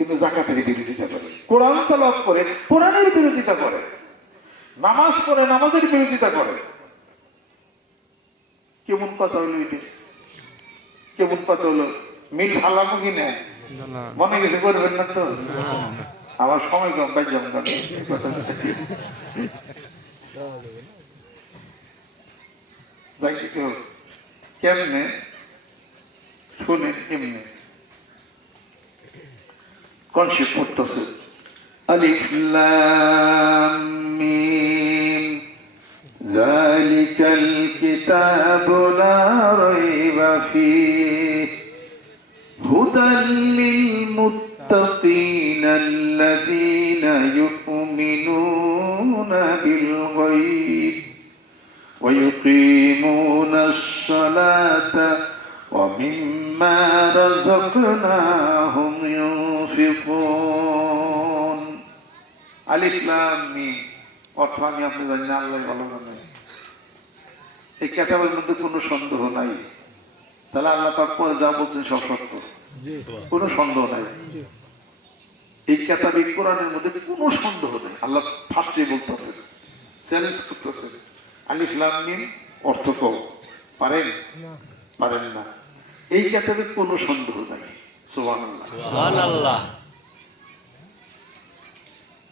কিন্তু জাকাতের বিরোধিতা করে, কোরআন তেলাওয়াত করে কোরআনের বিরোধিতা করে, নামাজ পড়ে নামাজের বিরোধিতা করে। কেমন কথা হলো এটা? কেমন কথা হলো? মিল হালামো কিনা মনে গেছে করবেন না তো? আমার সময় কম পাই যেমন কেমনে শুনেন, কেমনে কনসেপ্ট করতেছে। আলিফ লাম মিম যালিকাল কিতাবু লা রাইবা ফীহি হুদাল লিল মুত্তাকিনা আল্লাযীনা ইউমিনুনা বিল গায়ব ওয়া ইউকিমুনাস সালাতা ওয়া মিম্মা রাযাকনাহুম ইউনফিকুন। আলিফ লাম মিম অর্থ আমি আপনি জানি না, আল্লাহ ভালো জানেন। এই কিতাবের মধ্যে কোনো সন্দেহ নাই। তাহলে আল্লাহ পাক যা বলছেন সব সত্য, কোনো সন্দেহ নাই। এই কিতাবে কোরআনের মধ্যে কোনো সন্দেহ নেই। আল্লাহ ফার্স্টে বলতেছে, চ্যালেঞ্জ করতেছে, আলিফ লাম মিম অর্থ কও, পারেন? পারেন না। এই কিতাবে কোনো সন্দেহ নাই। সুবহানাল্লাহ, সুবহানাল্লাহ।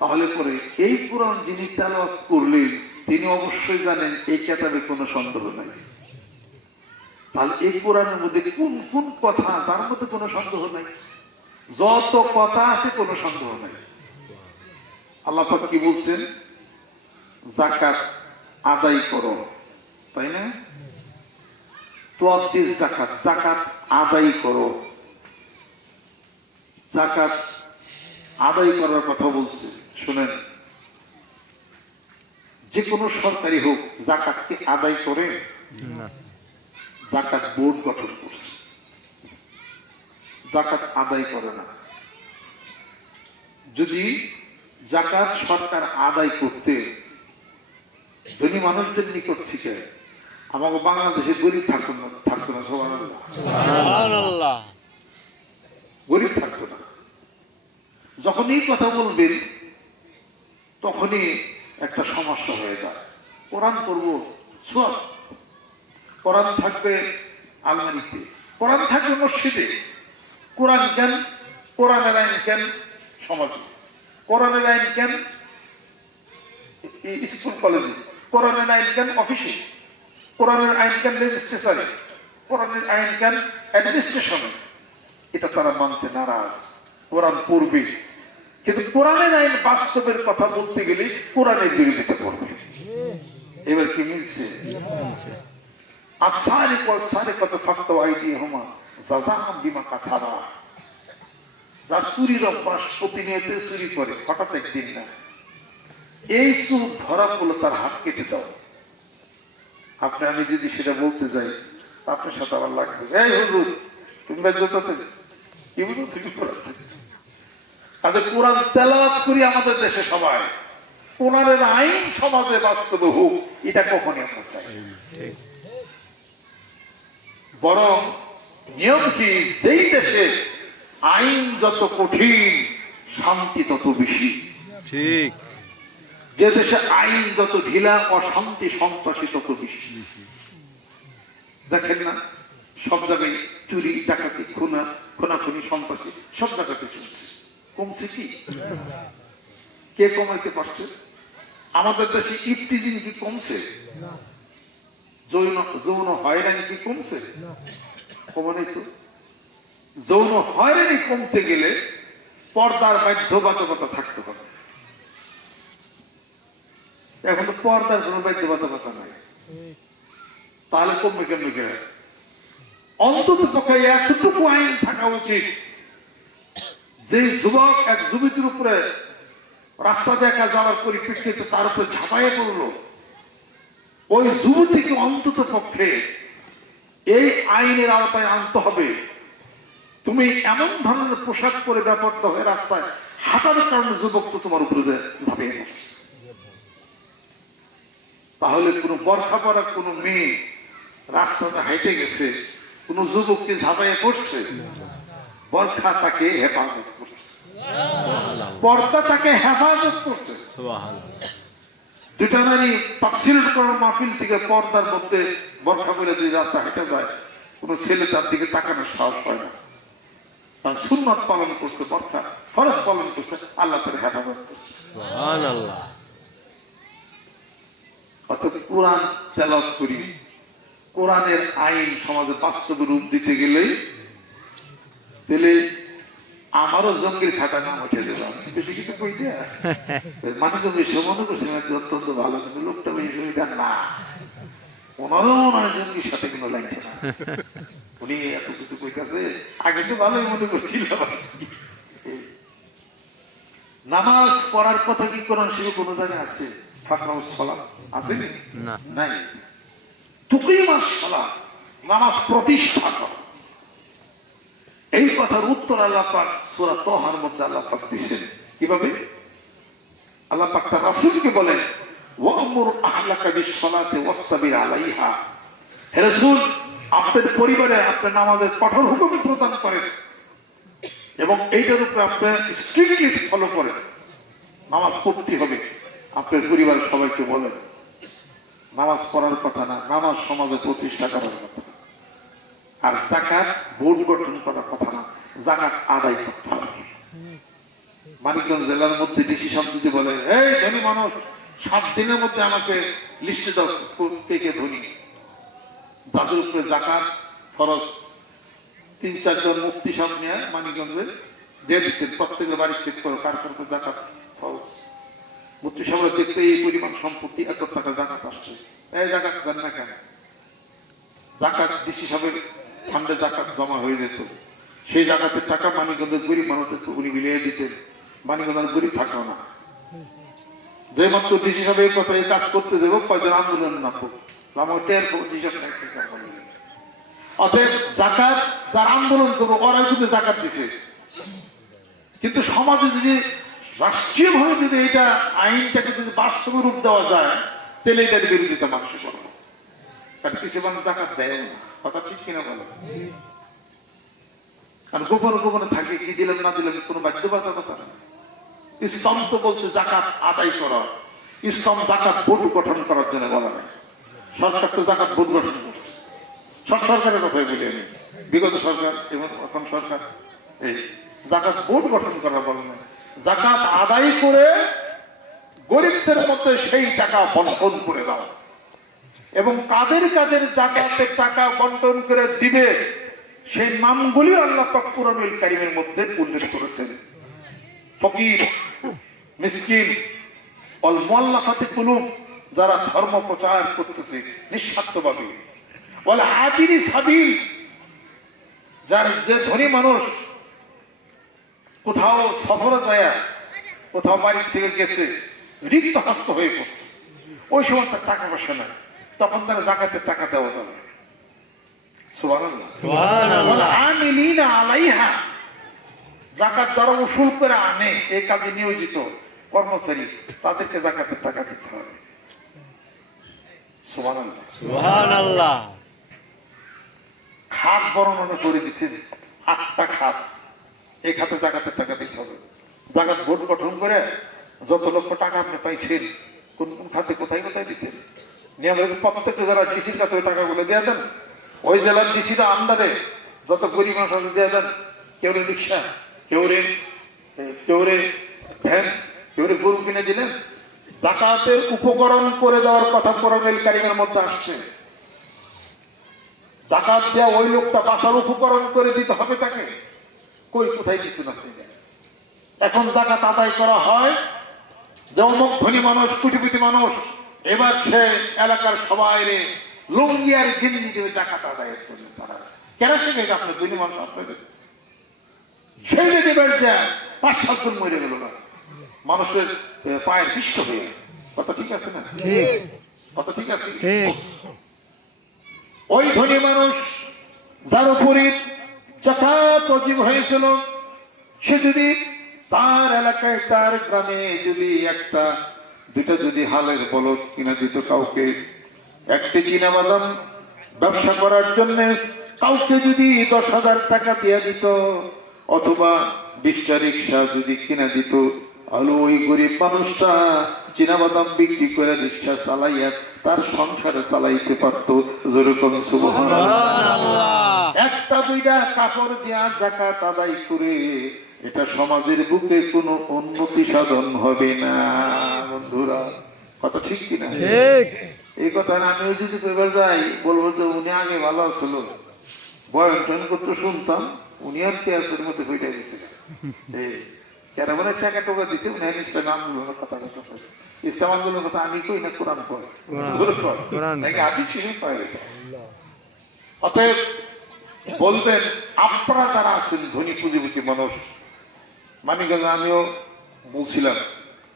তাহলে পরে এই কোরআন যিনি তেলাওয়াত করলেন তিনি অবশ্যই জানেন এই কিতাবে কোনো সন্দেহ নাই। তাহলে এই কোরআনের মধ্যে কোন কোন কথা, তার মধ্যে কোনো সন্দেহ নাই। যত কথা আছে কোনো সন্দেহ নাই। আল্লাহ পাক কি বলছেন? যাকাত আদায় করো, তাই না? তুআদ্দিস যাকাত, যাকাত আদায় করো। যাকাত আদায় করার কথা বলছে। শুনেন, যে কোনো সরকারি হোক যাকাত কি আদায় করে না? যাকাত বোর্ড গঠন করছে, যাকাত আদায় করে না। যদি যাকাত সরকার আদায় করতে ধনী মানুষদের নিকট থেকে, আমাকে বাংলাদেশে গরিব থাকতো না, থাকতো না। সুবহানাল্লাহ, গরিব থাকতো না। যখন এই কথা বলবেন তখনই একটা সমস্যা হয়ে যায়। কোরআন পড়বো সব, কোরআন থাকবে আলমারিতে, কোরআন থাকবে মসজিদে। কোরআন কেন? কোরআনের আইন কেন সমাজে? কোরআনের আইন কেন স্কুল কলেজে? কোরআনের আইন কেন অফিসে? কোরআনের আইন কেন লেজিসলেশনে? কোরআনের আইন কেন অ্যাডমিনিস্ট্রেশনে? এটা তারা মানতে নারাজ। কোরআন পড়বে কিন্তু কোরআনের আইন বাস্তবের কথা বলতে গেলে কোরআনের বিরোধিতা করবে। এবার কি মিলছে? যার চুরির অভ্যাস, প্রতিনিয়ত চুরি করে, হঠাৎ একদিন না, এই চুর ধরা পড়লো, তার হাত কেটে দাও। আপনি আমি যদি সেটা বলতে যাই আপনার সাথে আমার লাগবে, এই হুজুর তুমি বেজ্জতে কি বুঝো তুমি কোরআন। তাদের কোরআন তেলাওয়াত করি আমাদের দেশে সবাই, কোরআনের আইন সমাজে বাস্তবে হোক, এটা কখনই আমরা চাই। বরং নিয়ম কি, যেই দেশে আইন যত কঠিন শান্তি তত বেশি। ঠিক। যে দেশে আইন যত ঢিলা অশান্তি সন্ত্রাসী তত বেশি। দেখেন না, সব জায়গায় চুরি ডাকাতি খুনাখুনি সন্ত্রাসী সব জায়গাতে চলছে। কমছে কি? কে কমাইতে পারছে? আমাদের দেশে ইফটিজিং কি কমছে? যৌন হয়রানি কি কমছে? কমে নাই তো। যৌন হয়রানি কমতে গেলে পর্দার বাধ্যবাধকতা থাকতে হবে। এখন তো পর্দার কোনো বাধ্যবাধকতা নাই, তাহলে কমবে কেমনি? অন্তত পক্ষে এতটুকু আইন থাকা উচিত, যে যুবক এক যুবতীর উপরে রাস্তা দেখা যাওয়ার পরিপ্রেক্ষিতে তার উপরে ঝাঁপাইয়ে পড়লো, ওই যুবতীকে অন্তত পক্ষে এই আইনের আওতায় আনতে হবে। তুমি এমন ধরনের পোশাক পরে ব্যাপারটা হয়ে রাস্তায় হাঁটার কারণে যুবক তো তোমার উপরে ঝাঁপিয়ে পড়ছে। তাহলে কোনো বরখা পরা কোনো মেয়ে রাস্তাতে হাইটে গেছে, কোনো যুবককে ঝাঁপাইয়ে পড়ছে, বরখা তাকে হেফাজত করছে। পর্দা তাকে হেফাজত করছে। দুটা নারী তাফসীর করার মাহফিল থেকে পর্দার মধ্যে বরখা পরে যদি রাস্তা হেঁটে যায়, কোনো ছেলে তার দিকে তাকানোর সাহস পায় না। কারণ সুন্নাত পালন করছে, বরখা ফরজ পালন করছে, আল্লাহ তার হেফাজত করছে। সুবহানাল্লাহ। অর্থাৎ কোরআন তেলাওয়াত করি, কোরআনের আইন সমাজে বাস্তবে রূপ দিতে গেলেই তাহলে আমারও জঙ্গির খাতা নাম উঠে যাবে। বেশি কিছু কই দেয়া মানুষ বেশি মনে করছে অত্যন্ত ভালো, কিন্তু লোকটা বেশি সুবিধা না, ওনারও মনে হয় জঙ্গির সাথে কোনো লাগছে না। উনি এত কিছু কইতাছে, আগে তো ভালোই মনে করছিলাম। নামাজ পড়ার কথা কি কোরআন শরীফে কোনো জায়গায় আছে? ফাকরাউস সালাত আছে না। নাই। তুকিমাস সালাত, নামাজ প্রতিষ্ঠা কর। এই কথার উত্তর আল্লাহ পাক সূরা তাহার মধ্যে আল্লাহ পাক দিয়েছেন। কিভাবে? আল্লাহ পাক তার রাসূলকে বলেন, ওয়ামুর আহলাকা বিস-সালাতি ওয়াসতাবির আলাইহা। হে রাসূল, আপনার পরিবারে আপনি নামাজের কঠোর হুকুম প্রদান করেন এবং এইটার উপরে আপনি স্ট্রিক্টলি ফলো করেন। নামাজ পড়তে হবে। আপনার পরিবারের সবাইকে বলেন নামাজ পড়ার কথা না, নামাজ সমাজে প্রতিষ্ঠা করার কথা। আর যাকাত বোর্ড গঠন করার কথা না, যাকাত আদায় করতে হবে। মানিকগঞ্জ জেলার মধ্যে ডিসি সাহেব যদি বলে, এই ধনী মানুষ 7 দিনের মধ্যে আমাকে লিস্টে দাও কে কে ধনী, তাদের উপরে যাকাত ফরজ। 3-4 জন মুফতি সাহেব নিয়ে মানিকগঞ্জে দিয়ে দিতেন, প্রত্যেকের বাড়ি চেক করো কার কার উপরে যাকাত ফরজ। মুফতি সাহেবরা দেখতে এই পরিমাণ সম্পত্তি, এত টাকা যাকাত আসছে, এই যাকাত দেন না কেন? যাকাত ডিসি সাহেবের ফান্ডে যাকাত জমা হয়ে যেত, সেই জাকাতের টাকা মানিকগঞ্জের গরিব মানুষদেরকে উনি মিলিয়ে দিতেন। মানিকগঞ্জের গরিব থাকো না। যে মাত্র ডিসি সাহেব এই কথা এই কাজ করতে দেবো, কয়জন আন্দোলন না করবো, অতএব যাকাত যার আন্দোলন করবো ওরাই যদি যাকাত দিছে। কিন্তু সমাজে যদি রাষ্ট্রীয় ভাবে যদি এটা আইনটাকে যদি বাস্তবে রূপ দেওয়া যায়, তাহলে এটার বিরোধিতা মানুষ করবো। কারণ কিছু মানুষ যাকাত দেয় না, কথা ঠিক কিনা বলো? আর গোপনে গোপনে থাকে, কি দিলেন না দিলেন কোনো বাধ্যবাধকতা নেই। ইসলাম তো বলছে যাকাত আদায় করা। ইসলাম যাকাত বোর্ড গঠন করার জন্য বলা নাই। সরকার তো যাকাত বোর্ড গঠন করছে, সব সরকারের কথাই বলি আমি, বিগত সরকার এবং এখন সরকার এই যাকাত বোর্ড গঠন করা বলে না। যাকাত আদায় করে গরিবদের মধ্যে সেই টাকা বন্টন করে দাও এবং কাদের কাদের যাকাতের টাকা বন্টন করে দিবে সেই নামগুলি আল্লাহ পাক কুরআনুল কারীমের মধ্যে উল্লেখ করেছেন। ফকির, মিসকিন, ওয়াল মুআল্লাফাতি কুলুব, যারা ধর্ম প্রচার করতেছে নিঃস্বার্থভাবে, ওয়াল আবিরি সাবিল, যার যে ধনী মানুষ কোথাও সফরে যায়, কোথাও বাড়ি থেকে গেছে, রিক্ত হস্ত হয়ে পড়ছে, ওই সময় তার টাকা পয়সা নাই, তখন তারা যাকাতের টাকা দেওয়া যাবে। সুবহানাল্লাহ, সুবহানাল্লাহ। আমিলিনা আলাইহা, যাকাত যারা উসুল করে আনে, এই কাজে নিয়োজিত কর্মচারী, তাদেরকে যাকাতের টাকা দিতে হবে। সুবহানাল্লাহ, সুবহানাল্লাহ। খাত বর্ণনা করে দিচ্ছেন, 8টা খাত, এই খাতে যাকাতের টাকা দিতে হবে। যাকাত বোর্ড গঠন করে যত লক্ষ টাকা আপনি পাইছেন, কোন কোন খাতে কোথায় কোথায় দিচ্ছেন, নিয়মের প্রত্যেকটা যারা ডিসির কাছে ওই টাকাগুলো দিয়ে দেন। ওই জেলার ডিসিরা আন্ডারে যত গরিব মানুষ আছে দিয়ে দেন। কেউ রে রিক্সা, কেউ রে ভ্যান, কেউ রে গরু কিনে দিলেন। যাকাতের উপকরণ করে দেওয়ার কথা কোরআনুল কারীমের মধ্যে আসছে। যাকাত দেওয়া ওই লোকটা বাঁচার উপকরণ করে দিতে হবে তাকে, কই কোথায় কিছু না। এখন যাকাত আদায় করা হয় যে অমুক ধনী মানুষ, কোটিপতি মানুষ, এবার সে এলাকার সবাই রে লুঙ্গি আর গেঞ্জি দেবে যাকাত আদায়ের জন্য। তারা কেন শিখে আপনার ধনী মানুষ আপনাদের সেই যে দেবেন যে 5-7 জন মরে গেল না, মানুষের পায়ের পিষ্ট হয়ে। কথা ঠিক আছে না? কথা ঠিক আছে। ওই ধনী মানুষ যার উপরে যাকাত ওয়াজিব হয়েছিল, সে যদি তার এলাকায় তার গ্রামে যদি 1-2টা যদি হালের বলদ কিনে দিত কাউকে, 1টি চীনা বাদাম ব্যবসা করার জন্য কাউকে যদি 10,000 টাকা দিয়ে দিত, অথবা 20টা রিক্সা যদি কিনা দিত, আলো ওই গরিব মানুষটা চীনাবাদাম বিক্রি করে রিক্সা চালাইয়া তার সংসারে চালাইতে পারতো। যেরকম একটা দুইটা কাপড় দেয়া জাকাত আদায় করে এটা সমাজের বুকে কোনো উন্নতি সাধন হবে না বন্ধুরা, কথা ঠিক কিনা? ঠিক। এই কথা আমিও যদি কইবার যাই বলবো যে উনি আগে ভালো ছিল, বয়ন টয়ন করতে শুনতাম, উনি আর পেঁয়াজের মধ্যে হইটা গেছে। কেন বলে টাকা টোকা দিচ্ছে উনি ইসলাম আন্দোলনের কথা কথা ইসলাম আন্দোলনের কথা আমি কই না, কোরআন কয়, নাকি আদি ছিল পায়। অতএব বলবেন আপনারা যারা আছেন ধনী পুঁজিপতি মানুষ, মানিকগঞ্জ আমিও বলছিলাম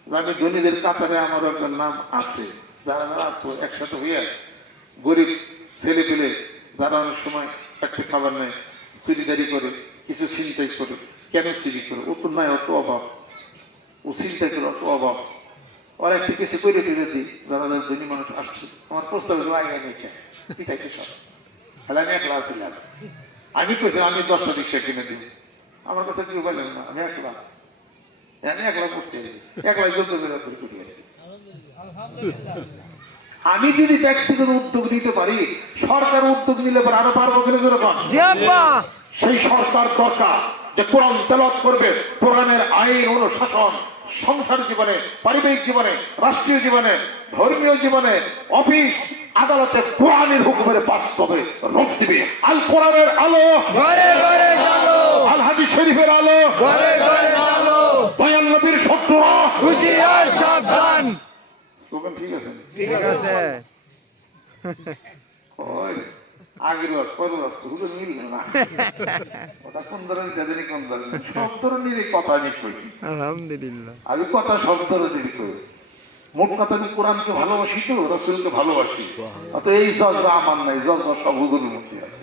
যে আমি ধনীদের কাতারে আমার একটা নাম আছে, যারা যারা আছে একসাথে হইয়া গরিব ছেলে পেলে যারা অনেক সময় একটা খাবার নেয়, চুরিদারি করে, কিছু চিন্তাই করে। কেন চুরি করে? ও তো নাই, অত অভাব, ও চিন্তা করে অত অভাব, ওর একটা কিছু করে ফিরে দিই। যারা যারা ধনী মানুষ আসছে আমার প্রস্তাব আগে নেই, কি চাইছে সব, তাহলে আমি একলা আসছিলাম। আমি কইছি আমি 10টা রিক্সা কিনে দিই, আমার কাছে কেউ বললেন না, আমি একলা বসছি, একলাই চলতে আমি যদি ব্যক্তিগত উদ্যোগ নিতে পারি, সরকার উদ্যোগ নিলে পরে আরো পারবো কিনা যেরকম সেই সরকার দরকার যে কোরআন তেলাওয়াত করবে, কোরআনের আইন অনুশাসন সংসার জীবনে, পারিবারিক জীবনে, রাষ্ট্রীয় জীবনে, ধর্মীয় জীবনে, অফিস আদালতে কোরআনের হুকুমের বাস্তবে রূপ দিবে। আল কোরআনের আলো ঘরে ঘরে জ্বালো, আল হাদিস শরীফের আলো ঘরে ঘরে জ্বালো, দয়াল নবীর শত্রুরা হুঁশিয়ার সাবধান। স্লোগান ঠিক আছে? ঠিক আছে। ওই আগের রস পরের রস তো হুজুর মিল না, ওটা কোন ধরনের জানি কোন ধরনের, সব ধরনের কথা আমি কই। আলহামদুলিল্লাহ। আমি কথা সব ধরনের কই। মোট কথা আমি কোরআনকে ভালোবাসি তো, রাসূলকে ভালোবাসি। অত এই জজরা আমার নাই, জজরা সব হুজুরের মধ্যে আছে।